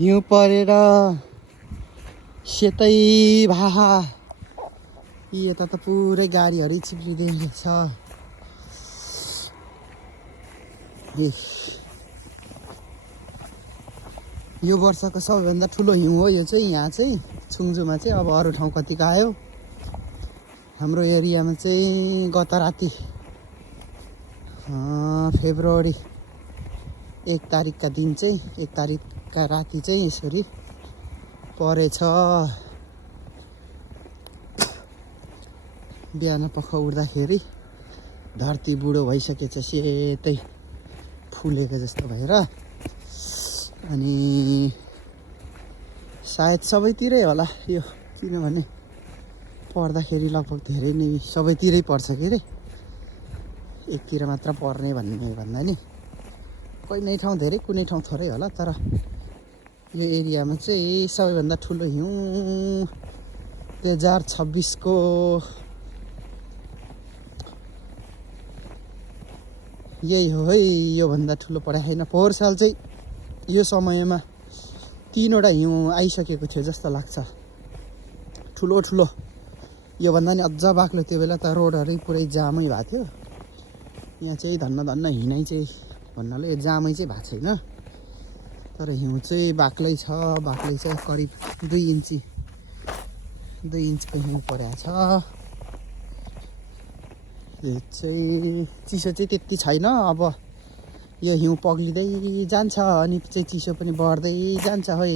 हिउँ परेर सेतै भा यता त पुरै गाडीहरू चिप्लिँदै छ। यो वर्षको सबैभन्दा ठुलो हिउँ हो यो चाहिँ। यहाँ चाहिँ छुङजुमा चाहिँ। अब अरू ठाउँ कतिको आयो, हाम्रो एरियामा चाहिँ गत राति फेब्रुअरी 1 तारिकका दिन चाहिँ 1 तारिकका राति चाहिँ यसरी परेछ। बिहान पख उठ्दाखेरि धरती बुढो भइसकेछ, सेतै फुलेको जस्तो भएर। अनि सायद सबैतिरै होला यो, किनभने पर्दाखेरि लगभग धेरै नै सबैतिरै पर्छ के अरे, एकतिर मात्र पर्ने भन्ने भन्दा नि कुनै ठाउँ धेरै कुनै ठाउँ थोरै होला। तर यो एरियामा चाहिँ सबैभन्दा ठुलो हिउँ 2026 को यही हो है। योभन्दा ठुलो परे छैन। पोहोर साल चाहिँ यो समयमा 3वटा हिउँ आइसकेको थियो जस्तो लाग्छ, ठुलो ठुलो। योभन्दा नि अझ बाक्लो। त्यो बेला त रोडहरू पुरै जामै भएको थियो। यहाँ चाहिँ धन्न हिँडाइ चाहिँ भन्नाले जामै चाहिँ भएको छैन, तर हिउँ चाहिँ बाक्लै छ। बाक्लै चाहिँ करिब 2 इन्चको हिउँ परेको छ। यो चाहिँ चिसो चाहिँ त्यति छैन। अब यो हिउँ पग्लिँदै जान्छ अनि चाहिँ चिसो पनि बढ्दै जान्छ है।